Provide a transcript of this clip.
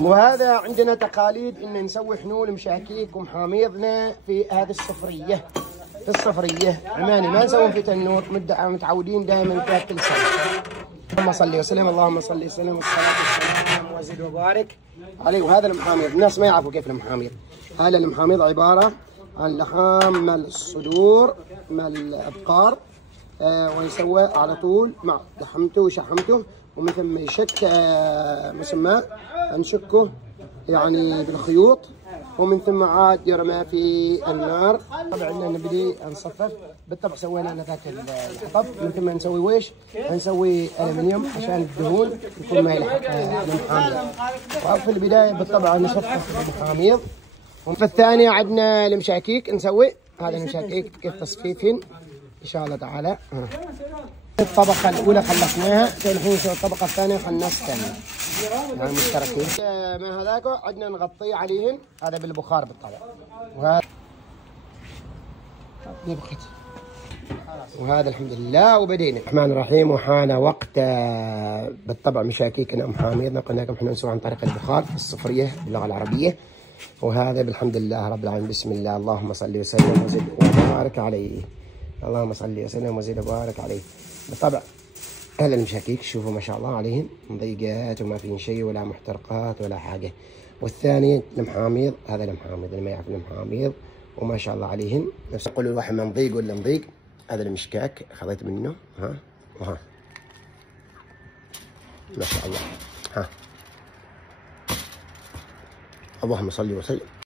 وهذا عندنا تقاليد ان نسوي حنول مشاكيك ومحاميضنا في هذه الصفريه، في الصفريه عماني، ما نسوي في تنور، متعودين دائما فيها كل سنه. اللهم صل وسلم، اللهم صل وسلم والصلاه والسلام وزد وبارك عليه. وهذا المحاميض الناس ما يعرفوا كيف المحاميض. هذا المحاميض عباره عن لحام مال الصدور مال الابقار، ويسوى على طول مع لحمته وشحمته، ومن ثم يشك مسماه نشكه يعني بالخيوط، ومن ثم عاد يرمى في النار. طبعا نبدي نصفف بالطبع، سوينا لنا ذاك الحطب، من ثم نسوي ويش، نسوي الومنيوم عشان الدهون يكون ما يلحق المحاميض. وفي البدايه بالطبع نصفف المحاميض. وفي الثانيه عندنا المشاكيك نسوي، هذا المشاكيك كيف تصفيفهن ان شاء الله تعالى. الطبقه الاولى خلصناها، الحين نسوي الطبقه الثانيه خلصنا يعني مشتركين. ما هذاك عندنا نغطيه عليهن، هذا بالبخار بالطبع، وهذا وهذا الحمد لله. وبدينا الرحمن الرحيم. وحان وقت بالطبع مشاكيكنا ومحاميضنا قلنا لكم احنا نسوي عن طريق البخار في الصفريه باللغه العربيه. وهذا بالحمد لله رب العالمين. بسم الله، اللهم صل وسلم وزد وبارك عليه، اللهم صل وسلم وزد وبارك عليه. بالطبع هذا المشاكيك شوفوا ما شاء الله عليهم مضيقات وما فيهن شيء ولا محترقات ولا حاجه. والثاني المحاميض، هذا المحاميض اللي ما يعرف المحاميض وما شاء الله عليهن. نفس يقولوا الواحد ما مضيق ولا مضيق. هذا المشكاك خذيت منه ها وها ما شاء الله. ها اللهم صل وسلم.